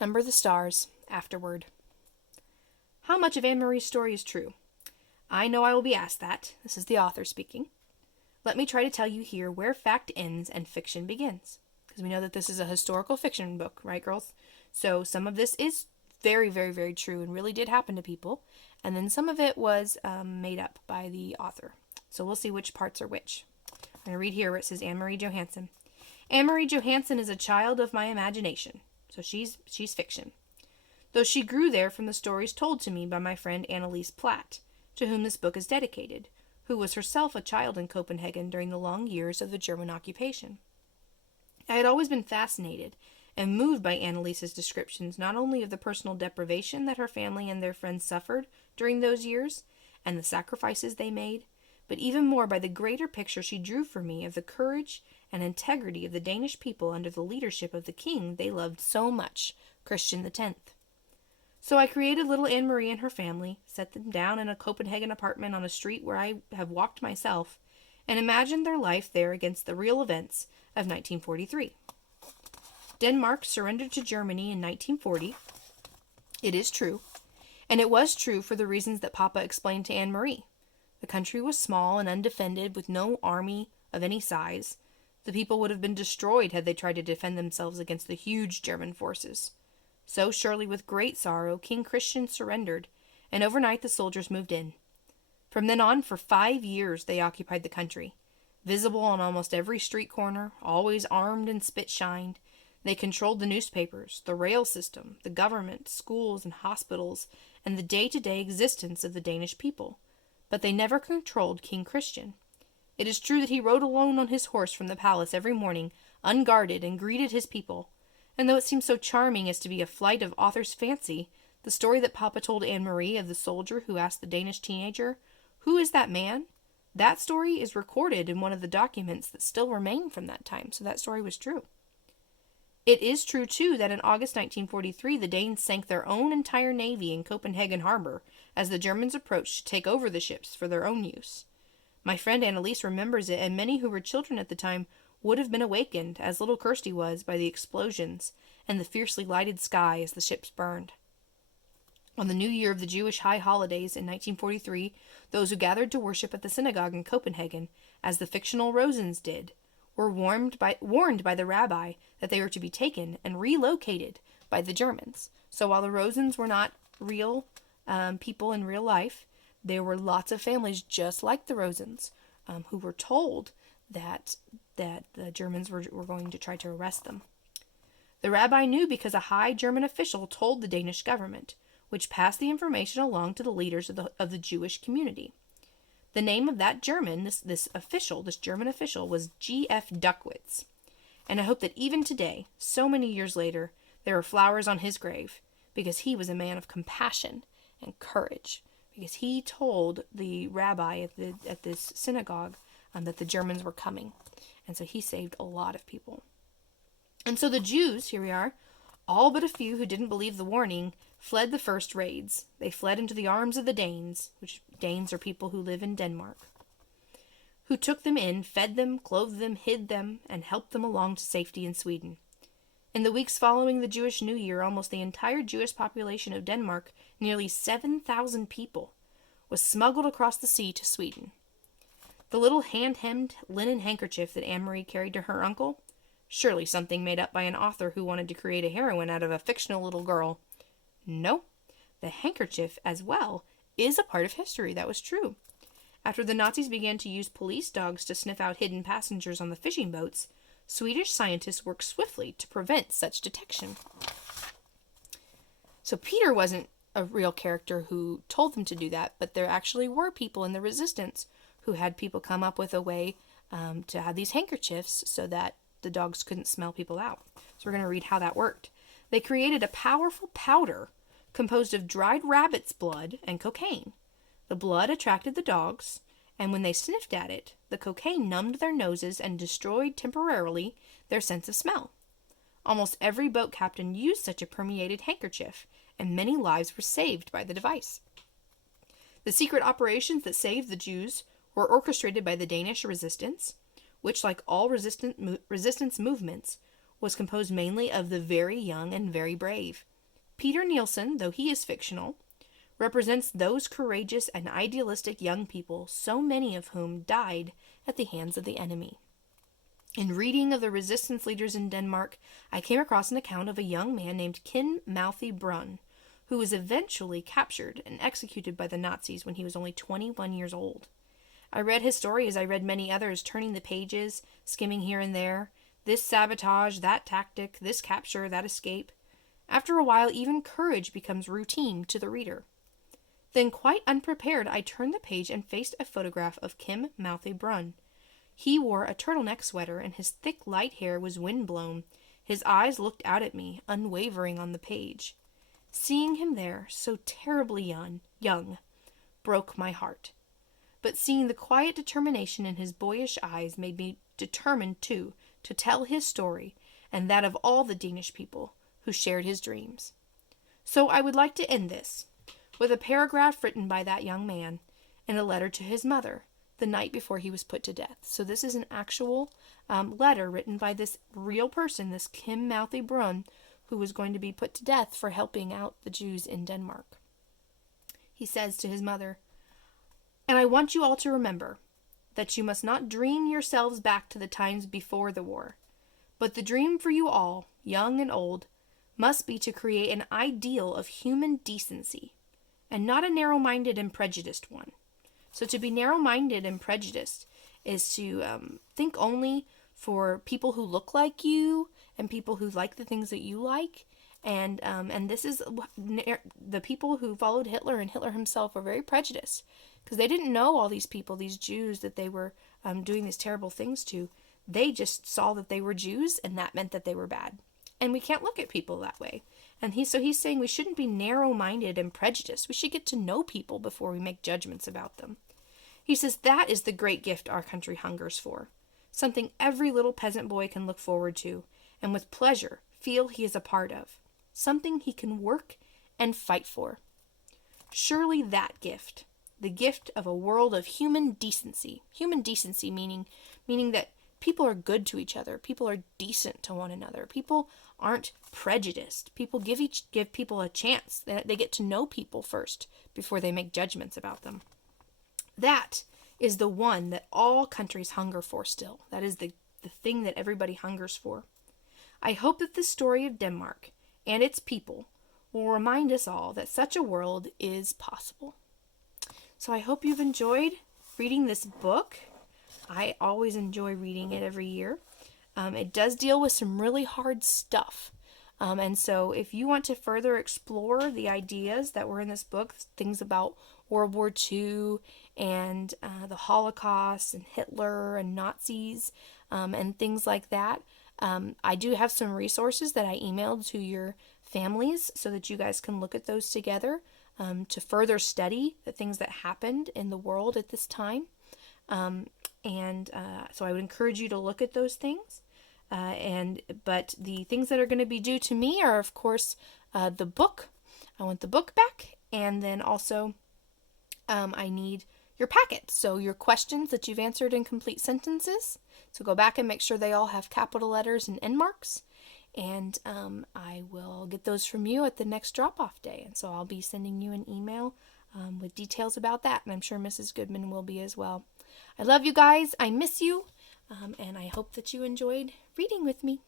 Number the stars. Afterword. How much of Anne Marie's story is true? I know I will be asked that. This is the author speaking. Let me try to tell you here where fact ends and fiction begins. Because we know that this is a historical fiction book, right, girls? So some of this is very, very, very true and really did happen to people. And then some of it was made up by the author. So we'll see which parts are which. I'm going to read here where it says Anne Marie Johansen. Anne Marie Johansen is a child of my imagination. So she's fiction. Though she grew there from the stories told to me by my friend Anneliese Platt, to whom this book is dedicated, who was herself a child in Copenhagen during the long years of the German occupation. I had always been fascinated and moved by Anneliese's descriptions not only of the personal deprivation that her family and their friends suffered during those years and the sacrifices they made, but even more by the greater picture she drew for me of the courage and integrity of the Danish people under the leadership of the king they loved so much, Christian X. So I created little Anne Marie and her family, set them down in a Copenhagen apartment on a street where I have walked myself, and imagined their life there against the real events of 1943. Denmark surrendered to Germany in 1940. It is true, and it was true for the reasons that Papa explained to Anne Marie. The country was small and undefended with no army of any size. The people would have been destroyed had they tried to defend themselves against the huge German forces. So, surely with great sorrow, King Christian surrendered, and overnight the soldiers moved in. From then on, for 5 years, they occupied the country. Visible on almost every street corner, always armed and spit-shined, they controlled the newspapers, the rail system, the government, schools, and hospitals, and the day-to-day existence of the Danish people. But they never controlled King Christian. It is true that he rode alone on his horse from the palace every morning, unguarded, and greeted his people. And though it seems so charming as to be a flight of author's fancy, the story that Papa told Anne Marie of the soldier who asked the Danish teenager, "Who is that man?" that story is recorded in one of the documents that still remain from that time, so that story was true. It is true, too, that in August 1943 the Danes sank their own entire navy in Copenhagen harbor as the Germans approached to take over the ships for their own use. My friend Anneliese remembers it, and many who were children at the time would have been awakened, as little Kirsty was, by the explosions and the fiercely lighted sky as the ships burned. On the new year of the Jewish high holidays in 1943, those who gathered to worship at the synagogue in Copenhagen, as the fictional Rosens did, were warned by the rabbi that they were to be taken and relocated by the Germans. So while the Rosens were not real people in real life, there were lots of families just like the Rosens who were told that the Germans were going to try to arrest them. The rabbi knew because a high German official told the Danish government, which passed the information along to the leaders of the Jewish community. The name of that German, this German official, was G.F. Duckwitz. And I hope that even today, so many years later, there are flowers on his grave, because he was a man of compassion and courage, because he told the rabbi at this synagogue that the Germans were coming. And so he saved a lot of people. And so the Jews, here we are, all but a few who didn't believe the warning, fled the first raids. They fled into the arms of the Danes, which Danes are people who live in Denmark, who took them in, fed them, clothed them, hid them, and helped them along to safety in Sweden. In the weeks following the Jewish New Year, almost the entire Jewish population of Denmark, nearly 7,000 people, was smuggled across the sea to Sweden. The little hand-hemmed linen handkerchief that Anne Marie carried to her uncle, surely something made up by an author who wanted to create a heroine out of a fictional little girl. No, the handkerchief, as well, is a part of history. That was true. After the Nazis began to use police dogs to sniff out hidden passengers on the fishing boats, Swedish scientists worked swiftly to prevent such detection. So Peter wasn't a real character who told them to do that, but there actually were people in the resistance who had people come up with a way to have these handkerchiefs so that the dogs couldn't smell people out. So we're going to read how that worked. They created a powerful powder composed of dried rabbit's blood and cocaine. The blood attracted the dogs, and when they sniffed at it, the cocaine numbed their noses and destroyed temporarily their sense of smell. Almost every boat captain used such a permeated handkerchief, and many lives were saved by the device. The secret operations that saved the Jews were orchestrated by the Danish resistance, which, like all resistance movements, was composed mainly of the very young and very brave. Peter Nielsen, though he is fictional, represents those courageous and idealistic young people, so many of whom died at the hands of the enemy. In reading of the resistance leaders in Denmark, I came across an account of a young man named Kim Mouthy Brun, who was eventually captured and executed by the Nazis when he was only 21 years old. I read his story as I read many others, turning the pages, skimming here and there, this sabotage, that tactic, this capture, that escape. After a while, even courage becomes routine to the reader. Then, quite unprepared, I turned the page and faced a photograph of Kim Mouthy Brun. He wore a turtleneck sweater, and his thick light hair was windblown. His eyes looked out at me, unwavering on the page. Seeing him there, so terribly young, broke my heart. But seeing the quiet determination in his boyish eyes made me determined, too, to tell his story, and that of all the Danish people who shared his dreams. So I would like to end this with a paragraph written by that young man in a letter to his mother the night before he was put to death. So this is an actual letter written by this real person, this Kim Mouthy Brun, who was going to be put to death for helping out the Jews in Denmark. He says to his mother, "And I want you all to remember that you must not dream yourselves back to the times before the war, but the dream for you all, young and old, must be to create an ideal of human decency, and not a narrow-minded and prejudiced one." So to be narrow-minded and prejudiced is to think only for people who look like you and people who like the things that you like. And this is the people who followed Hitler and Hitler himself were very prejudiced because they didn't know all these people, these Jews that they were doing these terrible things to. They just saw that they were Jews, and that meant that they were bad. And we can't look at people that way. And he's saying we shouldn't be narrow-minded and prejudiced. We should get to know people before we make judgments about them. He says that is the great gift our country hungers for, something every little peasant boy can look forward to, and with pleasure feel he is a part of, something he can work and fight for. Surely that gift, the gift of a world of human decency meaning that people are good to each other, people are decent to one another, people aren't prejudiced, people give people a chance, they get to know people first before they make judgments about them. That is the one that all countries hunger for still. That is the thing that everybody hungers for. I hope that the story of Denmark and its people will remind us all that such a world is possible. So I hope you've enjoyed reading this book. I always enjoy reading it every year. It does deal with some really hard stuff. And so if you want to further explore the ideas that were in this book, things about World War II and the Holocaust and Hitler and Nazis and things like that, I do have some resources that I emailed to your families so that you guys can look at those together to further study the things that happened in the world at this time. So I would encourage you to look at those things. But the things that are going to be due to me are, of course, the book. I want the book back, and then also I need your packet. So your questions that you've answered in complete sentences. So go back and make sure they all have capital letters and end marks. And I will get those from you at the next drop-off day. And so I'll be sending you an email with details about that. And I'm sure Mrs. Goodman will be as well. I love you guys. I miss you. And I hope that you enjoyed reading with me.